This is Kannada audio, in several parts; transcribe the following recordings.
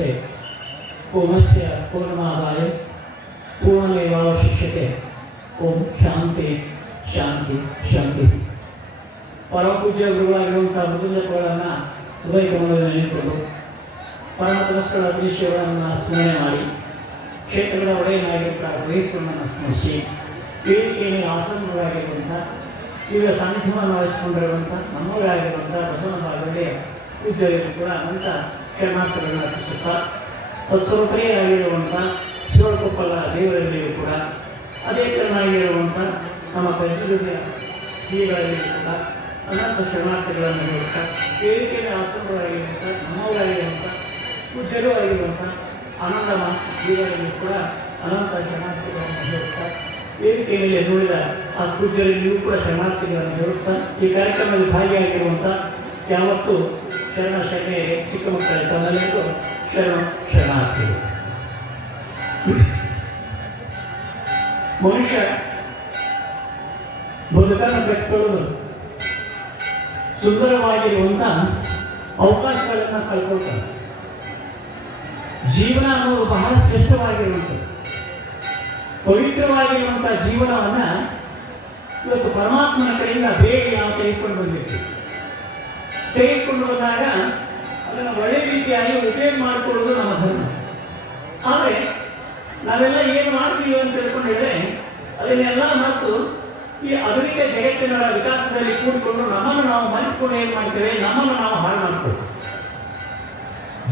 ಉಚ್ಯತೆ ಪೂರ್ಣಸ್ಯ ಪೂರ್ಣಮಾದಾಯ ಪೂರ್ಣಮೇವಾವಶಿಷ್ಯತೆ. ಓಂ ಶಾಂತಿ ಶಾಂತಿ ಶಾಂತಿ. ಪರಮ ಪೂಜ್ಯ ಗುರುಗಳಾಗಿರುವಂಥ ಮೃತ್ಯುಂಜಯಗಳನ್ನು ಹೃದಯಗಮನದಲ್ಲಿ ನೆನೆದುಕೊಂಡು ಪರಮ ತಪಸ್ಸುಗಳ ಅಗ್ನಿಶ್ವರನ್ನು ಸ್ಮರಣೆ ಮಾಡಿ ಕ್ಷೇತ್ರಗಳ ಒಡೆಯನಾಗಿರುವಂಥ ಮಹೇಶ್ವರನನ್ನು ಸ್ಮರಿಸಿ ವೇದಿಕೆಯಲ್ಲಿ ಆಸನರಾಗಿರುವಂಥ ಇವರ ಸಾನ್ನಿಧ್ಯವನ್ನು ವಹಿಸಿಕೊಂಡಿರುವಂಥ ನಮ್ಮವರಾಗಿರುವಂಥ ಬಸವನೊಳಗೆ ಪೂಜ್ಯರಿಗೂ ಕೂಡ ಅನಂತ ಶರಣಾರ್ಥಗಳನ್ನು ಅರ್ಪಿಸುತ್ತಾ ತತ್ಸ್ವರೂಪೆಯಾಗಿರುವಂಥ ಶಿವಕೊಪ್ಪಲ ದೇವರಲ್ಲಿಯೂ ಕೂಡ ಅದೇ ತರನಾಗಿರುವಂಥ ನಮ್ಮ ಪಂಚದುರ್ಗ ಶ್ರೀಗಳಲ್ಲಿಯೂ ಕೂಡ ಅನಂತ ಶರಣಾರ್ಥಿಗಳನ್ನು ಹೇಳುತ್ತಾ ವೇದಿಕೆಯಲ್ಲಿ ಆಸನರಾಗಿರುವಂಥ ನಮ್ಮವರಾಗಿರುವಂಥ ಪೂಜ್ಯರು ಆಗಿರುವಂಥ ಆನಂದ ಮಾಸ್ಟರ್ ಶ್ರೀಗಳಲ್ಲಿಯೂ ಕೂಡ ಅನಂತ ಶರಣಾರ್ಥಿಗಳನ್ನು ಹೇಳುತ್ತಾ ವೇದಿಕೆಯಲ್ಲಿ ನೋಡಿದ ಆ ಪೂಜ್ಯರಲ್ಲಿಯೂ ಕೂಡ ಶರಣಾರ್ಥಿಗಳನ್ನು ಹೇಳುತ್ತಾ ಈ ಕಾರ್ಯಕ್ರಮದಲ್ಲಿ ಭಾಗಿಯಾಗಿರುವಂಥ ಯಾವತ್ತೂ ಶರಣ ಶರಣೆ ಚಿಕ್ಕ ಮಕ್ಕಳ ತನ್ನೆಲ್ಲರಿಗೂ ಶರಣಾರ್ಥಿಗಳು. ಮನುಷ್ಯ ಬದುಕನ್ನು ಕಟ್ಟಿಕೊಳ್ಳಲು ಸುಂದರವಾಗಿರುವಂಥ ಅವಕಾಶಗಳನ್ನು ಕಳ್ಕೊಳ್ತಾನೆ. ಜೀವನ ಅನ್ನೋದು ಬಹಳ ಶ್ರೇಷ್ಠವಾಗಿರುವಂಥದ್ದು. ಪವಿತ್ರವಾಗಿರುವಂಥ ಜೀವನವನ್ನು ಇವತ್ತು ಪರಮಾತ್ಮನ ಕಡೆಯಿಂದ ಬೇಗ ನಾವು ತೆಗೆದುಕೊಂಡು ಬಂದಿರ್ತೀವಿ. ತೆಗೆದುಕೊಂಡು ಬಂದಾಗ ಅದನ್ನು ಒಳ್ಳೆಯ ರೀತಿಯಾಗಿ ಉಪಯೋಗ ಮಾಡಿಕೊಳ್ಳೋದು ನಮ್ಮ ಧರ್ಮ. ಆದರೆ ನಾವೆಲ್ಲ ಏನು ಮಾಡ್ತೀವಿ ಅಂತ ತಿಳ್ಕೊಂಡಿದ್ರೆ ಅದನ್ನೆಲ್ಲ ಮತ್ತು ಈ ಆಧುನಿಕ ಜಗತ್ತಿನ ವಿಕಾಸದಲ್ಲಿ ಕೂಡಿಕೊಂಡು ನಮ್ಮನ್ನು ನಾವು ಮರೆತುಕೊಂಡು ಏನು ಮಾಡ್ತೇವೆ, ನಮ್ಮನ್ನು ನಾವು ಹಾಳು ಮಾಡ್ತೇವೆ.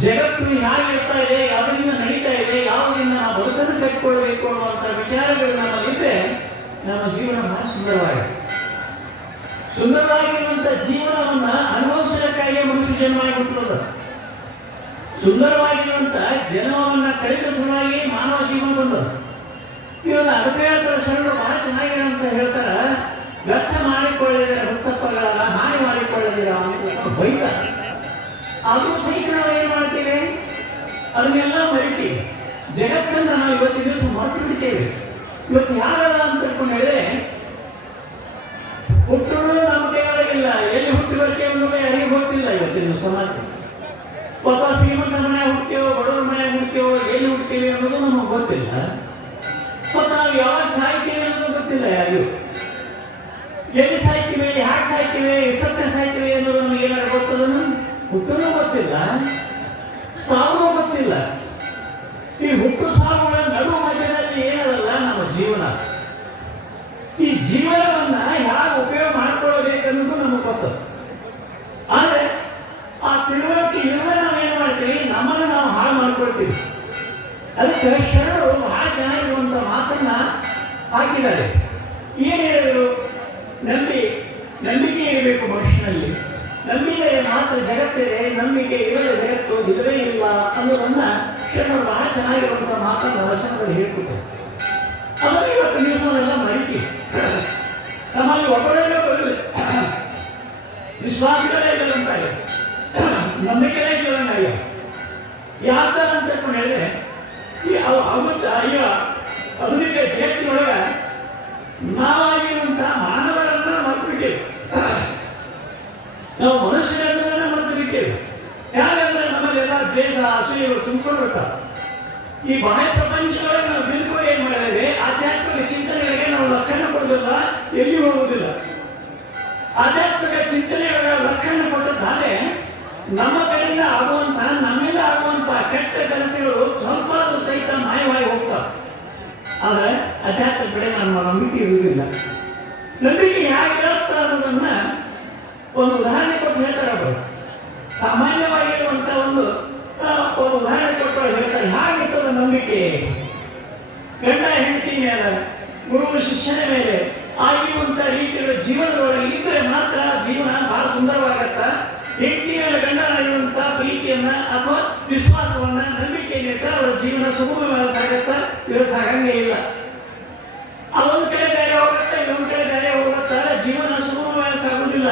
ಜಗತ್ತು ಹೇಗಿರ್ತಾ ಇದೆ, ಯಾವ್ದರಿಂದ ನಡೀತಾ ಇದೆ, ಯಾವುದರಿಂದ ನಾವು ಬದುಕನ್ನು ಕಟ್ಟಿಕೊಳ್ಬೇಕು ಅನ್ನುವಂಥ ವಿಚಾರಗಳು ನಮ್ಮಲ್ಲಿದ್ದರೆ ನಮ್ಮ ಜೀವನ ಬಹಳ ಸುಂದರವಾಗಿರುವಂಥ ಜೀವನವನ್ನು ಅನುಭವಿಸಲಿಕ್ಕಾಗಿ ಮನುಷ್ಯ ಜನ್ಮ ಆಗಿಬಿಟ್ಟದ. ಸುಂದರವಾಗಿರುವಂಥ ಜನ್ಮವನ್ನು ಕಳಿಸಲುವಾಗಿ ಮಾನವ ಜೀವನ ಬಂದದ. ಇವನ್ನ ಅದಕ್ಕೆ ಹೇಳ್ತಾರೆ ಶರಣರು ಬಹಳ ಚೆನ್ನಾಗಿದೆ ಅಂತ ಹೇಳ್ತಾರ. ವ್ಯರ್ಥ ಮಾಡಿಕೊಳ್ಳದಿರ ಹುಚ್ಚಪ್ಪಗಳಲ್ಲ, ಹಾನಿ ಮಾಡಿಕೊಳ್ಳದಿರ ಅಂತ ಬೈತಾರೆ. ಆದರೂ ಸಹಿತ ನಾವು ಏನು ಮಾಡ್ತೀವಿ, ಅದನ್ನೆಲ್ಲ ಮರಿತೀವಿ. ಜಗತ್ತನ್ನು ನಾವು ಇವತ್ತಿನ ದಿವಸ ಮರೆತು ಬಿಡ್ತೇವೆ. ಇವತ್ತು ಯಾರಲ್ಲ ಅಂತ ತಿಳ್ಕೊಂಡು ಹೇಳಿದ್ರೆ ಹುಟ್ಟುಗಳು ನಮ್ಮ ಕೈಯೊಳಗಿಲ್ಲ. ಎಲ್ಲಿ ಹುಟ್ಟಿ ಬರ್ತೇವೆ ಅನ್ನೋದು ಯಾರಿಗೂ ಗೊತ್ತಿಲ್ಲ ಇವತ್ತಿನ ಸಮಾಜ. ಒಬ್ಬ ಶ್ರೀಮಂತ ಮನೆ ಹುಡ್ತೇವೋ, ಬಡವರ ಮನೆ ಹುಡ್ತೇವೋ, ಎಲ್ಲಿ ಹುಡ್ತೀವಿ ಅನ್ನೋದು ನಮಗೆ ಗೊತ್ತಿಲ್ಲ. ಮತ್ತು ನಾವು ಯಾವಾಗ ಸಾಯ್ತೀವಿ ಅನ್ನೋದು ಗೊತ್ತಿಲ್ಲ ಯಾರಿಗೂ. ಎಲ್ಲಿ ಸಾಯ್ತೀವಿ, ಯಾಕೆ ಸಾಯ್ತೀವಿ, ಎಷ್ಟೊತ್ತನೇ ಸಾಯ್ತೀವಿ ಅನ್ನೋದು ನಮಗೆ ಏನಾದ್ರು ಗೊತ್ತದನ್ನು ಹುಟ್ಟೂ ಗೊತ್ತಿಲ್ಲ, ಸಾವು ಗೊತ್ತಿಲ್ಲ. ಈ ಹುಟ್ಟು ಸಾವುಗಳ ನಡುವ ಮಧ್ಯದಲ್ಲಿ ಏನದಲ್ಲ ನಮ್ಮ ಜೀವನ. ಈ ಜೀವನವನ್ನ ಯಾರು ಉಪಯೋಗ ಮಾಡ್ಕೊಳ್ಳಬೇಕನ್ನೋದು ನಮಗೆ ಗೊತ್ತು. ಆದರೆ ಆ ತಿಳುವಳಿಕೆ ಇಲ್ಲದೆ ನಾವೇನು ಮಾಡ್ತೀವಿ, ನಮ್ಮನ್ನು ನಾವು ಹಾಳು ಮಾಡ್ಕೊಳ್ತೀವಿ. ಅದಕ್ಕೆ ಶರಣರು ಬಹಳ ಚೆನ್ನಾಗಿರುವಂಥ ಮಾತನ್ನ ಹಾಕಿದ್ದಾರೆ. ಏನು ಹೇಳಿದರು, ನಂಬಿಕೆ ಇರಬೇಕು ಮನುಷ್ಯನಲ್ಲಿ. ನಂಬಿಕೆ ಮಾತ್ರ ಜಗತ್ತಿದೆ, ನಂಬಿಕೆ ಇಲ್ಲದ ಜಗತ್ತು ಇಲ್ಲವೇ ಇಲ್ಲ ಅನ್ನೋದನ್ನ ಶರಣರು ಬಹಳ ಚೆನ್ನಾಗಿರುವಂಥ ಮಾತನ್ನು ದರ್ಶನದಲ್ಲಿ ಹೇಳ್ಕೊಡ್ತಾರೆ. ಅದನ್ನು ಇವತ್ತು ದಿವಸವನ್ನೆಲ್ಲ ಮರಿತೀವಿ. ನಮ್ಮಲ್ಲಿ ಒಬ್ಬರಲ್ಲೇ ಬರಲಿ ವಿಶ್ವಾಸಗಳೇ ಇಲ್ಲದಂತಾಗಿದೆ, ನಂಬಿಕೆಗಳೇ ಇಲ್ಲದಂತಾಗಿದೆ. ಯಾಕೆ ಅಂತ ತಿಳ್ಕೊಂಡು ಹೇಳಿದ್ರೆ ಆಗುತ್ತಾ ಈಗ ಆಧುನಿಕ ಜಗತ್ತಿನೊಳಗ ನಾವಾಗಿರುವಂತಹ ಮಾನವರನ್ನ ಮರೆತು ಬಿಟ್ಟೇವೆ. ನಾವು ಮನುಷ್ಯರನ್ನ ಮರೆತು ಬಿಟ್ಟೇವೆ. ಯಾಕಂದ್ರೆ ನಮ್ಮಲ್ಲೆಲ್ಲ ದೇಶ ಅಸೂಯೆಗಳು ತುಂಬಿಕೊಂಡಿರ್ತಾವೆ. ಈ ಬಾಹ್ಯ ಪ್ರಪಂಚದೊಳಗೆ ನಾವು ಬಿದ್ದುಕೊಂಡು ಏನ್ ಮಾಡಿದ್ದೇವೆ, ಆಧ್ಯಾತ್ಮಿಕ ಚಿಂತನೆಗಳಿಗೆ ನಾವು ಲಕ್ಷಣ ಕೊಡೋದಿಲ್ಲ, ಎಲ್ಲಿ ಹೋಗುವುದಿಲ್ಲ. ಆಧ್ಯಾತ್ಮಿಕ ಚಿಂತನೆಗಳ ಲಕ್ಷಣ ಕೊಟ್ಟದ್ದಾದ್ರೆ ನಮ್ಮ ಕಡೆಯಿಂದ ಆಗುವಂತ, ನಮ್ಮಿಂದ ಆಗುವಂತ ಕೆಟ್ಟ ಕೆಲಸಗಳು ಸ್ವಲ್ಪ ಸಹಿತ ಮಾಯವಾಗಿ ಹೋಗ್ತವೆ. ಆದರೆ ಆಧ್ಯಾತ್ಮಿಕ ಕಡೆ ನಮ್ಮ ನಂಬಿಕೆ ಇರುವುದಿಲ್ಲ. ನಂಬಿಕೆ ಹೇಗಿರುತ್ತ ಅನ್ನೋದನ್ನ ಒಂದು ಉದಾಹರಣೆ ಕೊಟ್ಟು ಹೇಳ್ತಾರೆ. ಅವರು ಸಾಮಾನ್ಯವಾಗಿರುವಂತ ಒಂದು ಉದಾಹರಣೆ ಕೊಟ್ಟು ಹೇಳ್ತಾರೆ. ಹೇಗಿರ್ತದ ನಂಬಿಕೆ, ಗಂಡ ಹೆಂಡತಿ ಮೇಲೆ, ಗುರು ಶಿಷ್ಯನ ಮೇಲೆ ಆಗಿರುವಂತ ರೀತಿಯ ಜೀವನದೊಳಗೆ ಇದ್ದರೆ ಮಾತ್ರ ಜೀವನ ಬಹಳ ಸುಂದರವಾಗತ್ತ. ಹೆಂಡತಿ ಮೇಲೆ ಗಂಡ ಆಗಿರುವಂತ ಪ್ರೀತಿಯನ್ನ ಅಥವಾ ವಿಶ್ವಾಸವನ್ನ, ನಂಬಿಕೆಯನ್ನ ಅವರ ಜೀವನ ಸುಗಮವಾಗತ್ತ. ಇವತ್ತು ಸಾಗಂಗೆ ಇಲ್ಲ. ಅದೊಂದು ಕಡೆ ಬೇರೆ ಹೋಗತ್ತ, ಇನ್ನೊಂದು ಕಡೆ ಬೇರೆ ಹೋಗತ್ತ, ಜೀವನ ಸುಗಮವಾಗಿ ಸಾಗುವುದಿಲ್ಲ.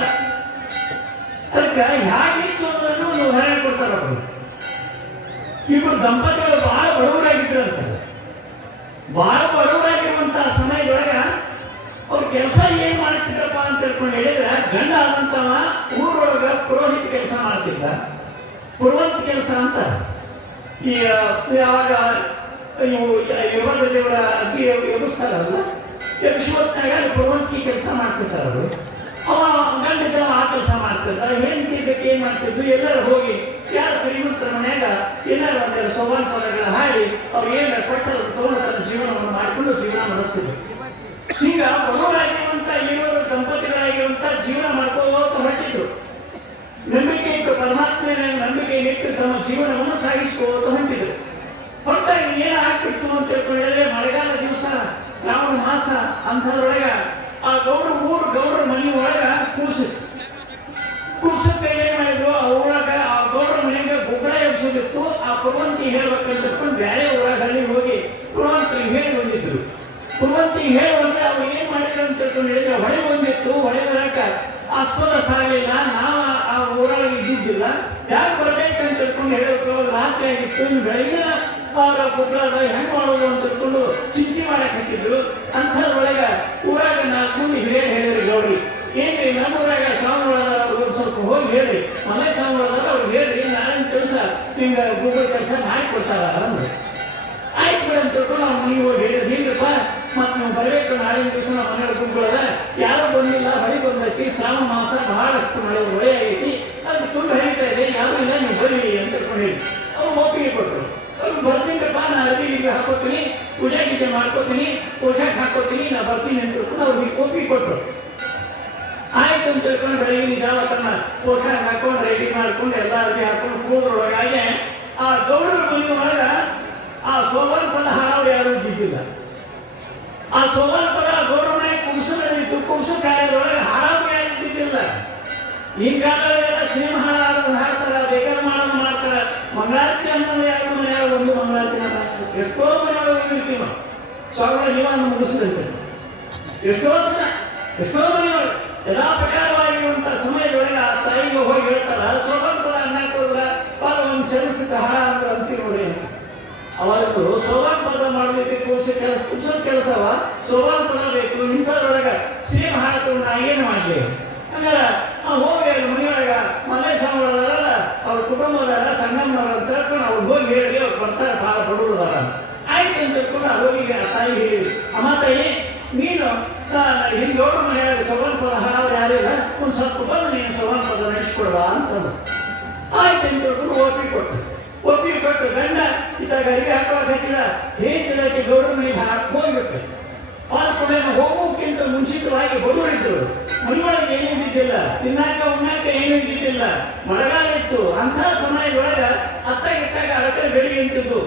ಅದಕ್ಕೆ ಹೇಗಿತ್ತು ಅನ್ನೋದನ್ನು ಒಂದು ಉದಾಹರಣೆ ಕೊಡ್ತಾರೆ ಅವರು. ಇಬ್ಬರು ದಂಪತಿಗಳು ಬಹಳ ಬಡವರಾಗಿದ್ರಂತ. ಬಹಳ ಬಡವರಾಗಿರುವಂತಹ ಸಮಯದೊಳಗ ಅವ್ರ ಕೆಲಸ ಏನ್ ಮಾಡ್ತಿದ್ರಪ್ಪ ಅಂತ ತಿಳ್ಕೊಂಡು ಹೇಳಿದ್ರೆ, ಗಂಡ ಆದಂತವ ಊರೊಳಗ ಪುರೋಹಿತ ಕೆಲಸ ಮಾಡ್ತಿದ್ದ. ಪುರೋಹಿತ ಕೆಲಸ ಅಂತ ಈ ಯಾವಾಗ ಇವು ಯೋಗದ ದೇವರ ಅಗ್ಗಿ ಎಬ್ಬಿಸ್ತಾರಲ್ಲ, ಎಬ್ಬಿಸುವತ್ನಾಗ ಪ್ರವಂತಿ ಕೆಲಸ ಮಾಡ್ತಿರ್ತಾರೆ ಅವರು. ಅವ ಗಂಡಿದ್ದ ಆ ಕೆಲಸ ಮಾಡ್ತಿದ್ದ, ಏನ್ ತಿರ್ಬೇಕು ಏನ್ ಮಾಡ್ತಿದ್ದು, ಎಲ್ಲರೂ ಹೋಗಿ ಯಾರ ಶ್ರೀಮಂತರ ಮನ್ಯಾಗ ಏನಾರು ಒಂದೆರಡು ಸೋವಾನ ಪದಗಳ ಹಾಡಿ ಅವ್ರು ಏನ ಕೊಟ್ಟರು ತಗೊಂಡು ತನ್ನ ಜೀವನವನ್ನು ಮಾಡಿಕೊಂಡು ಜೀವನ ನಡೆಸ್ತಿದ್ರು. ಈಗ ಬಡವರಾಗಿರುವಂತ ಇವರು ದಂಪತಿಗಳಾಗಿರುವಂತ ಜೀವನ ಮಾಡ್ಕೋತ ಹೊರಟಿದ್ರು. ನಂಬಿಕೆ ಇಟ್ಟು ಪರಮಾತ್ಮನ ನಂಬಿಕೆ ಇಟ್ಟು ತಮ್ಮ ಜೀವನವನ್ನು ಸಾಗಿಸ್ಕೋತ ಹೊಂಟಿದ್ರು. ಹೊರಟಾಗಿ ಏನಾಗ್ತಿತ್ತು ಅಂತ ಹೇಳಿದ್ರೆ, ಮಳೆಗಾಲ ದಿವಸ ಶ್ರಾವಣ ಮಾಸ ಅಂಥದ್ರೊಳಗ ಆ ಗೌಡ್ರ ಮನೆ ಒಳಗ ಕೂಸಕ್ಕೆ ಏನ್ ಮಾಡಿದ್ರು, ಊರಾಗ ಆ ಗೌಡ್ರ ಮನೆಗೆ ಗುಗ್ಗಳ ಎಬ್ಸೋದಿತ್ತು. ಆ ಪುರವಂತಿ ಹೇಳ್ಬೇಕಂತ ಬೇರೆ ಊರಾಗ ಹಳ್ಳಿ ಹೋಗಿ ಪುರವಂತಿಗೆ ಹೇಳಿ ಬಂದಿದ್ರು. ಪುರವಂತಿಗೆ ಹೇಳಿ ಬಂದ್ರೆ ಅವ್ರು ಏನ್ ಮಾಡಿದ್ರು ಅಂತ ಹೇಳಿದ್ರೆ, ಹೊಳೆ ಬಂದಿತ್ತು. ಹೊಳೆ ಬರಕ ಆಸ್ಪದ ಸಾಗಲಿಲ್ಲ, ನಾವು ಆ ಊರಾಗ ಇದ್ದಿದ್ದಿಲ್ಲ, ಯಾಕೆ ಬರ್ಬೇಕಂತ ತಿಳ್ಕೊಂಡು ಹೇಳೋದು ರಾತ್ರಿ ಆಗಿತ್ತು. ಬೆಳಗಿನ ಅವರ ಗುಗ್ಗಳದ ಹೆಂಗ್ ಮಾಡೋದು ಅಂತ ತಿಳ್ಕೊಂಡು ಚಿಂತೆ ಮಾಡಕ್ ಹತ್ತಿದ್ರು. ಅಂಥದ್ರೊಳಗ ಊರಾಗ 4 ಮಂದಿ ಹಿರಿಯರು ಹೇಳಿದ್ರು ಗೌರಿ, ಏನ್ರಿ ನಮ್ಮೂರಾಗ ಸ್ವಾಮಿಗಳಾದ ಅವ್ರು ಸ್ವಲ್ಪ ಹೋಗಿ ಹೇಳಿ, ಮನೆ ಸ್ವಾಮಿಗಳಾದ ಅವ್ರು ಹೇಳಿ, ನಾಳಿನ ಕೆಲಸ ನಿಮ್ಗೆ ಗುಗ್ಗಳ ಕೆಲಸ ಮಾಡಿಕೊಡ್ತಾರ ಅಂದ್ರೆ. ಆಯ್ತು ಬಿಡ ಅಂತ ತಿಳ್ಕೊಂಡು ನಾವು ನೀವು ಹೋಗಿ ಹೇಳಿದ್ರು, ಹಿಂಗಪ್ಪ ಮತ್ತೆ ನೀವು ಬರಬೇಕು, ನಾಳಿನ ದಿವಸ ನಮ್ಮ ಮನೆಯವ್ರ ಗುಗ್ಗಳದ ಯಾರು ಬಂದಿಲ್ಲ, ಹೊಳಿ ಬಂದೈತಿ, ಶ್ರಾವಣ ಮಾಸ ಬಹಳಷ್ಟು ಮಳೆ ಹೊಳೆ ಆಗೈತಿ, ಅದು ತುಂಬ ಹರಿತಾ ಇದೆ, ಯಾರು ಇಲ್ಲ, ನೀವು ಬರೀ ಅಂತ ತಿಳ್ಕೊಂಡು ಹೇಳಿ ಅವ್ರು ಒಪ್ಪಿಗೆ ಕೊಟ್ಟರು. ಅವ್ರು ಬರ್ತೀನಪ್ಪ, ನಾ ಅರ್ಬಿ ಈಗ ಹಾಕೋತೀನಿ, ಪೂಜೆ ಗೀಜೆ ಮಾಡ್ಕೋತೀನಿ, ಪೋಷಾಕ ಹಾಕೋತೀನಿ, ನಾ ಬರ್ತೀನಿ ಅಂತ ತಿಳ್ಕೊಂಡು ಅವ್ರಿಗೆ ಒಪ್ಪಿಗೆ ಕೊಟ್ಟರು. ಆಯ್ತು ಅಂತ ತಿಳ್ಕೊಂಡು ಬೆಳಗಿನ ಜಾವ ತನ್ನ ಪೋಷಾಕ ಹಾಕೊಂಡು ರೆಡಿ ಮಾಡ್ಕೊಂಡು ಎಲ್ಲ ಅರ್ಬಿ ಹಾಕೊಂಡು ಕೂದ್ರೊಳಗಾಗಿ ಆ ಗೌಡರ ಮನೆ ಒಳಗ ಆ ಸೋಮವಾರ ಪದ ಹಾಡೋರು ಯಾರು ಇದ್ದಿದ್ದಿಲ್ಲ. ಆ ಸೋಮವಾರ ಪದ ಗೌಡರ ಮನೆ ಕುಂಸು ಕಾರ್ಯದೊಳಗೆ ಹಾಡೋರು ಯಾರು ಇದ್ದಿದ್ದಿಲ್ಲ. ಈ ಕಾಲದಲ್ಲೆಲ್ಲ ಸಿನಿಮಾ ಹಾಡ್ತಾರ, ಬೇಕಾದ ಮಾಡೋದು ಮಾಡ್ತಾರ. ಮಂಗಳಾರತಿ ಅನ್ನೋದು ಯಾರು ಮನೆಯಾಗ ಒಂದು ಮಂಗಳಾರತಿ ಎಷ್ಟೋ ಮನೆಯೊಳಗೆ ಇರ್ತೀವಿ ನಾವು, ಸ್ವಾಮಿಗಳ ಜೀವನ ಮುಗಿಸಿದಂತೆ ಎಷ್ಟೋ ಮನೆಯೊಳಗೆ ಎಲ್ಲಾ ಪ್ರಕಾರವಾಗಿರುವಂತಹ ಸಮಯದೊಳಗೆ ಆ ತಾಯಿಗೆ ಹೋಗಿ ಹೇಳ್ತಾರ, ಸೋಮವಾರ ಅನ್ನಕ್ಕೆ ಹೋದ್ರ ಒಂದು ಚಲನಚಿತ್ರ ಹಾಡ ಅಂದ್ರೆ ಅಂತೀವಿ ನೋಡಿ. ಅವತ್ತು ಸೋಮವಾರ ಪದ ಮಾಡೋದಕ್ಕೆ ಕುಡ್ಸೋದ್ ಕೆಲಸವ ಸೋಮವಾರ ಪದ ಬೇಕು. ಇಂಥದ್ರೊಳಗ ಸಿನಿಮಾ ಹಾಡ್ಕೊಂಡು ನಾ ಏನು ಮಾಡಲಿ ಹಂಗಾರ ಹೋಗಿ ಮನೆಯೊಳಗ ಮನೆ ಸ್ವಾಮಿಗಳಲ್ಲ ಅವ್ರ ಕುಟುಂಬದಾರ ಸಂಗಮ್ಮನವ್ರ ಅಂತ ಹೇಳ್ಕೊಂಡು ಅವ್ರು ಹೋಗಿ ಹೇಳಿ ಅವ್ರು ಬರ್ತಾರೆ, ಭಾಳ ಬಡವರದಾರ. ಆಯ್ತು ಅಂತ ಹೇಳ್ಕೊಂಡು ಹೋಗಿ ಆ ತಾಯಿ ಹೇಳಿ, ಅಮ್ಮ ತಾಯಿ ನೀನು ಹಿಂಗೆ ಗೌಡ್ರ ಮನೆಯಾಗ ಸೋಮವಾರ ಪದ ಹಾಡೋರು ಯಾರಿಲ್ಲ, ಒಂದು ಸ್ವಲ್ಪ ಬಂದು ನೀನು ಸೋಮವಾರ ಪದ ನಡೆಸ್ಕೊಡ್ವಾ ಅಂತಂದು. ಆಯ್ತು ಅಂತ ಹೇಳ್ಕೊಂಡು ಒಪ್ಪಿಗೆ ಕೊಟ್ಟು ಗಂಡ ಇದ್ದಾಗ ಅರಿಕೆ ಹಾಕೋಕಿಲ್ಲ, ಹೇಗೆ ಗೌಡ್ರ ಮನೆಗೆ ಹೋಗ್ಬಿಟ್ಟು ಆದ ಕೂಡ ಹೋಗೋಕ್ಕಿಂತ ಮುಂಚಿತವಾಗಿ ಬಡವರಿದ್ರು. ಮನೆಯೊಳಗೆ ಏನೂ ಇದ್ದಿದ್ದಿಲ್ಲ, ತಿನ್ನಾಕ ಉಣ್ಣಾಕ ಏನೂ ಇದ್ದಿದ್ದಿಲ್ಲ, ಮಳೆಗಾಲ ಇತ್ತು. ಅಂಥ ಸಮಯದೊಳಗ ಅತ್ತಾಗಿತ್ತಾಗ ಅರಕಲ್ ಗಡಿಗೆ ಅಂತಿದ್ದು.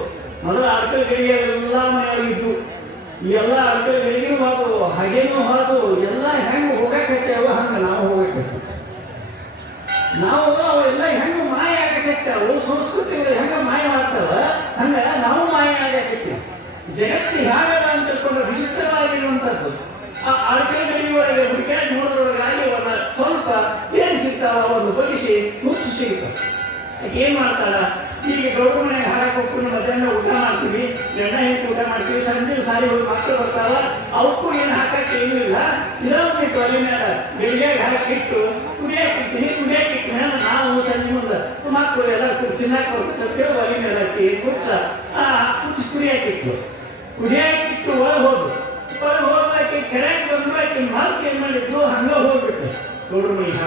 ಮೊದಲ ಅರಕಲ್ ಗಡಿಗೆ ಎಲ್ಲ ಮನೆಯಾಗಿದ್ದು. ಈ ಎಲ್ಲ ಅರಕಲ್ ಗಡಿಗೂ ಹಾದು, ಹಾಗೇನೂ ಹಾದು, ಎಲ್ಲ ಹೆಂಗೆ ಹೋಗಕತ್ತೇವ ಹಂಗೆ ನಾವು ಹೋಗಕತ್ತೀವಿ. ನಾವು ಅವೆಲ್ಲ ಹೆಂಗೆ ಮಾಯ ಆಗಕತ್ತೇವು, ಸಂಸ್ಕೃತಿಗಳು ಹೆಂಗೆ ಮಾಯ ಮಾಡ್ತಾವ ಹಂಗ ನಾವು ಮಾಯ ಆಗಕತ್ತೀವಿ. ಜಗತ್ತು ಹೇಗಲ್ಲ ಅಂತ ತಿಳ್ಕೊಂಡು ವಿಚಿತ್ರವಾಗಿರುವಂಥದ್ದು. ಆ ಅರಕಲ್ ಗಡಿ ಒಳಗೆ ಹುಡುಕಾಡಿ ನೋಡೋದ್ರೊಳಗಾಗಿ ಅವನ್ನ ಸ್ವಲ್ಪ ಏನು ಸಿಗ್ತಾವ ಒಂದು ಬಗಿಸಿ ಮುಚ್ಚಿ ಸಿಗ್ತಾವ. ಏನ್ ಮಾಡ್ತಾರ, ಈಗ ಗೌಡ್ರ ಮನೆಗೆ ಹಾಡಕ್ಕೆ ಹೋಗ್ಕೊಂಡು ಮಧ್ಯಾಹ್ನ ಊಟ ಮಾಡ್ತೀವಿ, ಗಂಡ ಹೆಂಗೆ ಊಟ ಮಾಡ್ತೀವಿ, ಸಂಜೆ ಸಾರಿ ಹೋಗಿ ಮಕ್ಕಳು ಬರ್ತಾವ, ಅವಕ್ಕೂ ಏನು ಹಾಕಕ್ಕೆ ಏನೂ ಇಲ್ಲ. ಇರೋದು ಅಲ್ಲಿ ಮೇಲೆ ಬೆಳಿಗ್ಗೆ ಹಾಕಿಟ್ಟು ಕುಡಿಯಾಕಿರ್ತೀನಿ, ಕುಡಿಯಾಕಿಟ್ಟ ಮೇಲೆ ನಾವು ಸಂಜೆ ಮುಂದೆ ಮಕ್ಕಳು ಎಲ್ಲ ತಿನ್ನಾಕ ಬರ್ತೇವೆ, ಒಲಿ ಮೇಲೆ ಹಾಕಿ ಕುಚ್ಚಿ ಕುಡಿಯಾಕಿಟ್ಟು ಒಳಗೆ ಹೋಗ್ಲಾಕಿ ಕೆರೆಗೆ ಬಂದು ಆಕಿ ಮಾಲ್ಕ್ ಏನ್ ಮಾಡಿದ್ದು ಹಂಗ ಹೋಗ್ಬಿಟ್ಟು ಗೌಡ್ರ ಮನೆಗೆ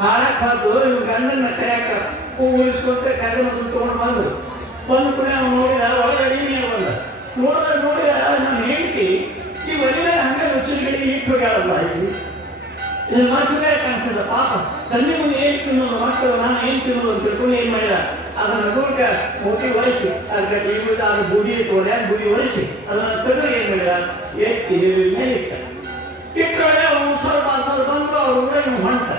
ಹಾಡಕ್ ಹಾದು ಇವ್ ಗಂಡನ್ನ ಕರೆಯಾಕ ಹೂ ಉಳಿಸ್ಕೊಂತ ಕರೆ ಮೊದಲು ತಗೊಂಡು ಬಂದು ಕೂಡ ಅವ್ನು ನೋಡಿದ ಒಳಗೆ ಅಡಿನೇ ನೋಡಿದ ನಾನು ಹೇಳ್ತಿ ಈ ಒಲಿವೆ ಹಂಗ ರುಚಿನ ಗಡಿ ಇಟ್ಟು ಹೋಗ್ಯಾಳಲ್ಲ ಇಲ್ಲಿ ಇದನ್ನ ಮಾತುಗಳೇ ಕಾಣಿಸ್ತದ. ಪಾಪ ಸಂಜೆ ಮುಂದೆ ಏನ್ ತಿನ್ನೋದು ಮಕ್ಕಳು, ನಾನು ಏನ್ ತಿನ್ನೋದು ಅಂತ ತಿಳ್ಕೊಂಡು ಏನ್ ಮಾಡಿದ, ಅದನ್ನ ನಗುರ್ಗ ಮೂತಿ ಒರೆಸಿ ಅದಕ್ಕೆ ಅದು ಬೂದಿ ಇಟ್ಕೊಂಡೆ, ಬೂದಿ ಒರೆಸಿ ಅದನ್ನ ತೆಗೆದು ಏನ್ ಮಾಡಿದ, ಎತ್ತಿ ಮೇಲೆ ಇಟ್ಟೊಳೆ ಅವ್ರು ಸ್ವಲ್ಪ ಬಂದು ಅವ್ರ ಊರಿಗೆ ಹೊಂಟ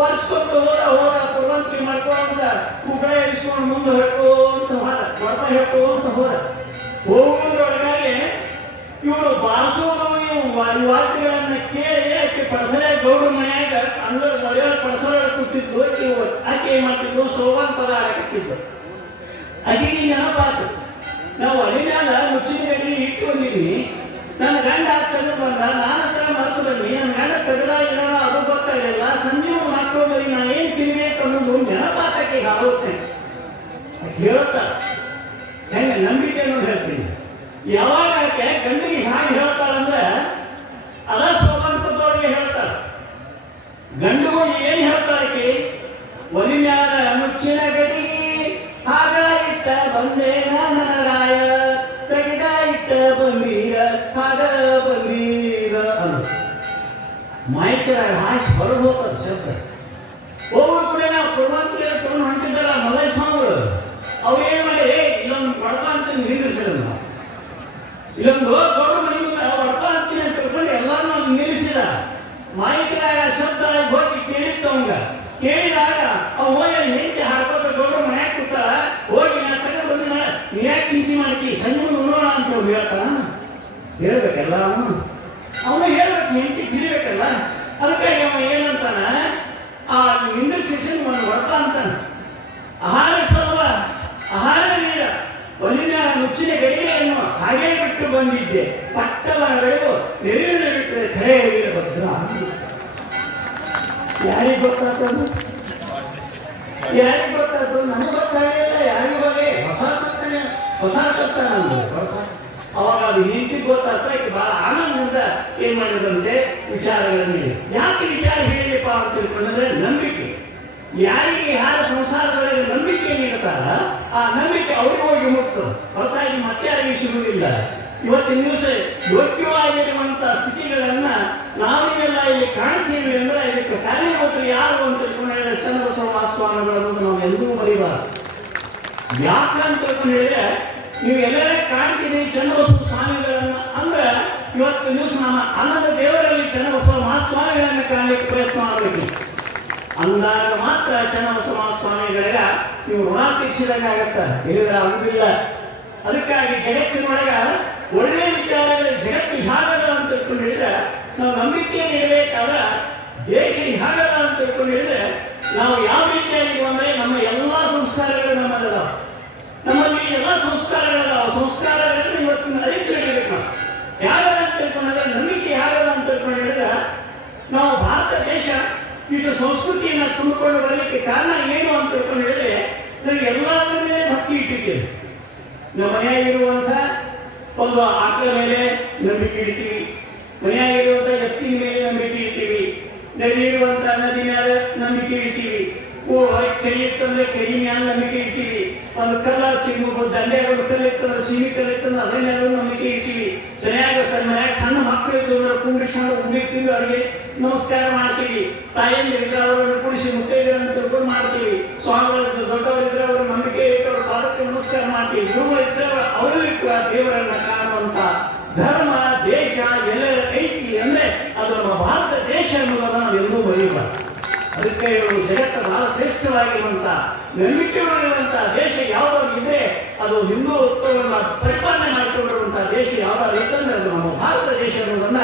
ಒರೆಸ್ಕೊಂಡು ಹೋದ ಪುರವಂತಿ ಮಾಡ್ಕೊಂಡ ಉಗಳ ಇಸ್ಕೊಂಡು ಮುಂದೆ ಹೇಳ್ಕೊಂತ ಹೋದ, ಬರ್ಮ ಹೇಳ್ಕೊಂತ ಹೋಗುದ್ರೊಳಗಾಗಿ ಇವರು ಬಾರಿಸೋದು ವಾದ್ಯಗಳನ್ನ ಕೇಳಿ ಆಕೆ ಪಡಸಲೆ ಗೌಡ್ರ ಮನೆಯಾಗ ಅಂದ್ರೆ ಮಳೆಯ ಪಡಸಲೊಳಗೆ ಕೂತಿದ್ದು. ಆಕೆ ಏನ್ ಮಾಡ್ತಿದ್ದು, ಸೋಮವಾರ ಪದ ಹಾಕತ್ತಿದ್ದು. ಅದಿಗೆ ನೆನಪಾತು, ನಾವು ಅಡಿ ಮ್ಯಾಲ ಮುಚ್ಚಿನ ಗಡಿ ಇಟ್ಟು ಬಂದಿದ್ವಿ, ನನ್ನ ಗಂಡ ತೆಗೆದು ಬಂದ, ನಾನು ಹತ್ರ ಮರೆತು ಬನ್ನಿ, ನನ್ನ ಗಂಡ ತೆಗೆದ ಇಲ್ಲ ಅದು ಗೊತ್ತಾಗಲಿಲ್ಲ, ಸಂಜೆ ಮಕ್ಕಳು ಬರೀ ನಾನು ಏನ್ ತಿನ್ಬೇಕು ಅನ್ನೋದು ನೆನಪಾತಕ್ಕೆ ಆಲೋಚನೆ. ಹೇಳ್ತಾರೆ. ಹೆಂಗೆ ನಂಬಿಕೆ ಅನ್ನೋದು ಹೇಳ್ತೀನಿ. ಯಾವಾಗ ಆಕೆ ಗಂಡಿಗೆ ಹಾಗೆ ಹೇಳ್ತಾರಂದ್ರೆ ಅದ ಸ್ವತಂತ್ರದೊಳಗೆ ಹೇಳ್ತಾರೆ. ಗಂಡುಗೂ ಏನ್ ಹೇಳ್ತಾಳೆ, ಒಲಿ ಮ್ಯಾಲ ಮುಚ್ಚಿನ ಗಡಿಗೆ ಆಗ ಇಟ್ಟ ಬಂದೆ ನನ್ನ ರಾಯ, ತೆಗೆದ ಇಟ್ಟ ಬಂದೀರ ಆಗ ಬಂದೀರ ಅಂದ. ಮಾಹಿತಿ ಹಾಸಿ ಹೊರಗೆ ಹೋಗ್ತದೆ ಶಬ್ದ. ಹೋಗುವ ಕೂಡ ನಾವು ಕೊಡುವಂತ ತಗೊಂಡು ಹೊಂಟಿದ್ದಾರ ಮಲೈ ಸ್ವಾಮಿಗಳು. ಅವ್ರು ಏನ್ ಮಾಡಿ ಇಲ್ಲೊಂದು ಹೊಡ್ಪ ಅಂತ ನಿಲ್ಲಿಸಿದ, ಇಲ್ಲೊಂದು ದೊಡ್ಡ ಮನೆ ಹೊಡ್ಪ ಅಂತೀನಿ ಅಂತ ತಿಳ್ಕೊಂಡು ಎಲ್ಲಾರು ನಿಲ್ಲಿಸಿದ. ಮಾಹಿತಿಯಾಗ ಶಬ್ದ ಹೋಗಿ ಕೇಳಿತ್ತವಂಗ. ಕೇಳಿದಾಗ ಅವ್ ಹೋಗಿ ಹೆಂಡತಿ ಹಾಕೋತ ಗೌಡ್ರು ಮನ್ಯಾಗ ಕೂತಾರ. ಹೋಗಿ ನಾ ತಗ ಬಂದಿನ ನೀ ಯಾಕೆ ಚಿಂತೆ ಮಾಡ್ತಿ, ಸಣ್ಣ ನೋಡೋಣ ಅಂತ ಅವ್ರು ಹೇಳ್ತಾನ. ಹೇಳ್ಬೇಕಲ್ಲ ಅವನು ಹೇಳ್ಬೇಕು, ಹೆಂಡತಿ ತಿಳಿಬೇಕಲ್ಲ. ಅದಕ್ಕಾಗಿ ಅವ ಏನಂತಾನ, ಆ ನಿಂದಿಸಿಷನ್ ಒಂದು ಹೊಡ್ತ ಅಂತಾನ. ಆಹಾರ ಸಲ್ವ ಆಹಾರ ನೀರ ಒಂದಿನ ಮುಚ್ಚಿನ ಗಡಿಗೆಯನ್ನು ಹಾಗೇ ಬಿಟ್ಟು ಬಂದಿದ್ದೆ, ಪಟ್ಟವ ಬೆಳೆದು ನೆರವಿನ ಬಿಟ್ಟರೆ ಕರೆಯ ಭದ್ರ. ಯಾರಿಗೆ ಗೊತ್ತಾಗ್ತದ, ಯಾರಿಗೆ ಗೊತ್ತಾಗ್ತದ? ನಮ್ಗೆ ಗೊತ್ತಾಗಿಲ್ಲ. ಯಾರಿಗೆ ಬಗ್ಗೆ ಹೊಸ ತತ್ತ ನಮ್ದು. ಅವಾಗ ಅದು ಹೆಂಡತಿ ಗೊತ್ತಾಗ್ತಾ ಈಗ ಬಹಳ ಆನಂದದಿಂದ ಏನ್ ಮಾಡಿದಂತೆ ವಿಚಾರಗಳನ್ನು. ಯಾಕೆ ವಿಚಾರ ಹೇಳಿಯಪ್ಪ ಅಂತ ತಿಳ್ಕೊಂಡ್ರೆ ನಂಬಿಕೆ. ಯಾರಿಗೆ ಯಾರ ಸಂಸಾರದೊಳಗೆ ನಂಬಿಕೆ ನೀಡ್ತಾರ ಆ ನಂಬಿಕೆ ಅವ್ರಿಗೆ ಹೋಗಿ ಮುಟ್ತದೆ, ಹೊರತಾಗಿ ಮತ್ತೆ ಯಾರಿಗೆ ಸಿಗುವುದಿಲ್ಲ. ಇವತ್ತಿನ ದಿವಸ ಯೋಗ್ಯವಾಗಿರುವಂತ ಸ್ಥಿತಿಗಳನ್ನ ನಾವೆಲ್ಲ ಇಲ್ಲಿ ಕಾಣ್ತೀವಿ ಅಂದ್ರೆ ಇದಕ್ಕೆ ಕಾರ್ಯಕರ್ತರು ಯಾರು ಅಂತ ತಿಳ್ಕೊಂಡ್ರೆ ಚನ್ನಬಸವ ಸ್ವಾಮಿಗಳು ನಾವು ಎಂದೂ ಮರಿಬಾರದು. ಯಾಕಂತ ತಿಳ್ಕೊಂಡು ಹೇಳಿದ್ರೆ ನೀವು ಎಲ್ಲರೇ ಕಾಣ್ತೀವಿ ಚನ್ನಬಸವ ಸ್ವಾಮಿಗಳನ್ನ ಅಂದ್ರೆ ಇವತ್ತು ದಿವಸ ನಮ್ಮ ಅನ್ನದ ದೇವರಲ್ಲಿ ಚನ್ನಬಸವ ಮಹಾಸ್ವಾಮಿಗಳನ್ನ ಕಾಣಲಿಕ್ಕೆ ಪ್ರಯತ್ನ ಮಾಡಬೇಕು. ಅಂದಾಗ ಮಾತ್ರ ಚನ್ನಬಸವ ಸ್ವಾಮಿಗಳಿಗ ನೀವು ಋಣ ತೀರಿಸಿದಂಗಾಗತ್ತ, ಹೇಳಿದ್ರೆ ಆಗುದಿಲ್ಲ. ಅದಕ್ಕಾಗಿ ಜಗತ್ತಿನೊಳಗ ಒಳ್ಳೆಯ ವಿಚಾರಗಳ ಜಗತ್ತು ಹ್ಯಾಗದ ಅಂತ ತಿಳ್ಕೊಂಡು ಹೇಳಿದ್ರೆ ನಾವು ನಂಬಿಕೆ ಇರಬೇಕಾದ ದೇಶ ಹ್ಯಾಗದ ಅಂತ ತಿಳ್ಕೊಂಡು ಹೇಳಿದ್ರೆ ನಾವು ಯಾವ ರೀತಿಯಾಗಿ ಅಂದ್ರೆ ನಮ್ಮ ಎಲ್ಲಾ ಸಂಸ್ಕಾರಗಳು ನಮ್ಮದಲ್ಲ. ನಮ್ಮಲ್ಲಿ ಎಲ್ಲ ಸಂಸ್ಕಾರಗಳದಾವ. ಸಂಸ್ಕಾರಗಳನ್ನು ಇವತ್ತಿನ ಅರಿತಿರಬೇಕು. ನಾವು ಯಾಗದ ಅಂತ ತಿಳ್ಕೊಂಡ್ರೆ ನಂಬಿಕೆ ಯಾಗದ ಅಂತ ತಿಳ್ಕೊಂಡು ಹೇಳಿದ್ರೆ ನಾವು ಭಾರತ ದೇಶ ಇದು ಸಂಸ್ಕೃತಿಯನ್ನು ತುಂಬಿಕೊಂಡು ಬರಲಿಕ್ಕೆ ಕಾರಣ ಏನು ಅಂತ ತಿಳ್ಕೊಂಡು ಹೇಳಿದ್ರೆ ನಾವು ಎಲ್ಲರ ಮೇಲೆ ಭಕ್ತಿ ಇಟ್ಟಿದ್ದೇವೆ. ನಮ್ಮ ಮನೆಯಾಗಿರುವಂಥ ಒಂದು ಆಕಳ ಮೇಲೆ ನಂಬಿಕೆ ಇಡ್ತೀವಿ, ಮನೆಯಾಗಿರುವಂಥ ಎತ್ತಿನ ಮೇಲೆ ನಂಬಿಕೆ ಇಡ್ತೀವಿ, ನದಿ ಇರುವಂಥ ನದಿ ಮೇಲೆ ನಂಬಿಕೆ ಇಡ್ತೀವಿ, ಕೈ ಇತ್ತಂದ್ರೆ ಕೈ ಮ್ಯಾಲ ನಂಬಿಕೆ ಇಡ್ತೀವಿ, ಒಂದು ಕಲ್ಲ ಸಿಗ್ಬೋದು ದಂಡೆ ಒಂದು ಕಲ್ಲು ಇತ್ತಂದ್ರೆ ಸೀಮಿ ಕಲ್ಲು ಇತ್ತಂದ್ರೆ ಅದ್ರ ಮೇಲೆ ನಂಬಿಕೆ ಇಡ್ತೀವಿ. ಮನ್ಯಾಗ ಸಣ್ಣ ಮಕ್ಕಳು ಇದ್ದು ಕುಂಡಿಸ್ಕೊಂಡು ಉಂಡಿರ್ತೀವಿ, ಅವ್ರಿಗೆ ನಮಸ್ಕಾರ ಮಾಡ್ತೀವಿ. ತಾಯಿಯಂದಿರಿದ್ರೆ ಅವರನ್ನು ಕುಡಿಸಿ ಮುತ್ತೈದೆಯನ್ನು ತಿಳ್ಕೊಂಡು ಮಾಡ್ತೀವಿ. ಸ್ವಾಮಿಗಳಿದ್ರೆ ದೊಡ್ಡವರಿದ್ರೆ ಅವ್ರ ನಂಬಿಕೆ ಇಟ್ಟು ಅವ್ರ ಪಾದಕ್ಕೆ ನಮಸ್ಕಾರ ಮಾಡ್ತೀವಿ. ಗುರುಗಳಿದ್ರೆ ಅವರಿಗೂ ದೇವರನ್ನ ಕಾಣುವಂತ ಧರ್ಮ ದೇಶ ಎಲ್ಲರ ಐತಿ ಅಂದ್ರೆ ಅದು ನಮ್ಮ ಭಾರತ ದೇಶ ಅನ್ನೋದನ್ನ ನಾವು ಎಂದೂ ಮರೆಯಬಾರದು. ಅದಕ್ಕೆ ಇವರು ಜಗತ್ತು ಬಹಳ ಶ್ರೇಷ್ಠವಾಗಿರುವಂತ ನಂಬಿಕೆ ಉಳಿಯುವಂತ ದೇಶ ಯಾವುದಾದ್ರು ಇದೆ ಅದು ಹಿಂದುತ್ವವನ್ನು ಪರಿಪಾಲನೆ ಮಾಡಿಕೊಂಡಿರುವಂತಹ ದೇಶ ಯಾವ್ದಾದ್ರು ಇತ್ತಂದ್ರೆ ಅದು ನಮ್ಮ ಭಾರತ ದೇಶ ಅನ್ನೋದನ್ನ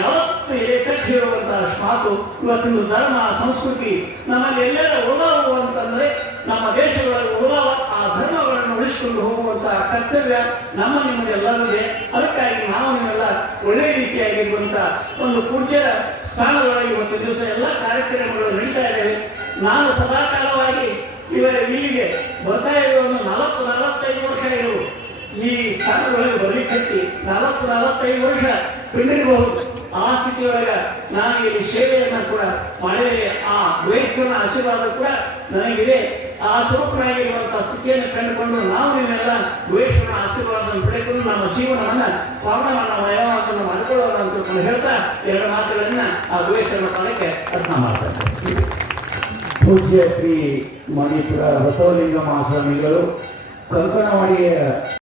ಯಾವತ್ತು ಕಟ್ಟಿರುವಂತಹ ಮಾತು. ಇವತ್ತಿನ ಧರ್ಮ ಸಂಸ್ಕೃತಿ ನಮ್ಮಲ್ಲಿ ಎಲ್ಲರ ಉಳಿದಾವು ಅಂತಂದ್ರೆ ನಮ್ಮ ದೇಶಗಳಲ್ಲಿ ಉಳಿದಾವ ಆ ಧರ್ಮಗಳನ್ನು ಉಳಿಸಿಕೊಂಡು ಹೋಗುವಂತಹ ಕರ್ತವ್ಯ ನಮ್ಮ ನಿಮ್ಮದೆಲ್ಲರೂ ಇದೆ. ಅದಕ್ಕಾಗಿ ನಾವು ನೀವೆಲ್ಲ ಒಳ್ಳೆಯ ರೀತಿಯಾಗಿರುವಂತ ಒಂದು ಪೂಜ್ಯರ ಸ್ಥಾನದೊಳಗೆ ಇವತ್ತು ದಿವಸ ಎಲ್ಲ ಕಾರ್ಯಕ್ರಮಗಳು ನಡೀತಾ ಇದ್ದೇವೆ. ನಾನು ಸದಾಕಾಲವಾಗಿ ಇಲ್ಲಿಗೆ ಬರ್ತಾ ಇರುವ 40-45 ವರ್ಷ ಇರುವುದು ಈ ಸ್ಥಾನದೊಳಗೆ ಬರಲಿಕ್ಕೆ 40-45 ವರ್ಷ ಪಿಂಡಿರಬಹುದು. ಆ ಸ್ಥಿತಿಯೊಳಗ ನಾನು ಇಲ್ಲಿ ಸೇವೆಯನ್ನು ಕೂಡ ಮಾಡಿದರೆ ಆ ವಯಸ್ಸಿನ ಆಶೀರ್ವಾದ ಕೂಡ ನನಗಿದೆ. ಆ ಸ್ವರೂಪನಾಗಿರುವಂತಹ ಸ್ಥಿತಿಯನ್ನು ಕಂಡುಕೊಂಡು ನಾವು ನೀವೆಲ್ಲ ವಯಸ್ಸಿನ ಆಶೀರ್ವಾದವನ್ನು ಪಡೆದುಕೊಂಡು ನಮ್ಮ ಜೀವನವನ್ನ ಪೂರ್ಣವನ್ನ ವಯವನ್ನು ಮಾಡಿಕೊಳ್ಳೋಣ ಅಂತ ಹೇಳ್ತಾ ಎರಡು ಮಾತುಗಳನ್ನ ಆ ವಯಸ್ಸನ್ನು ಕಾಲಕ್ಕೆ ಯತ್ನ ಮಾಡ್ತಾರೆ. ಪೂಜ್ಯ ಶ್ರೀ ಮಣಿಪುರ ಬಸವಲಿಂಗ ಮಹಾಸ್ವಾಮಿಗಳು ಕಂಕಣವಾಡಿಯ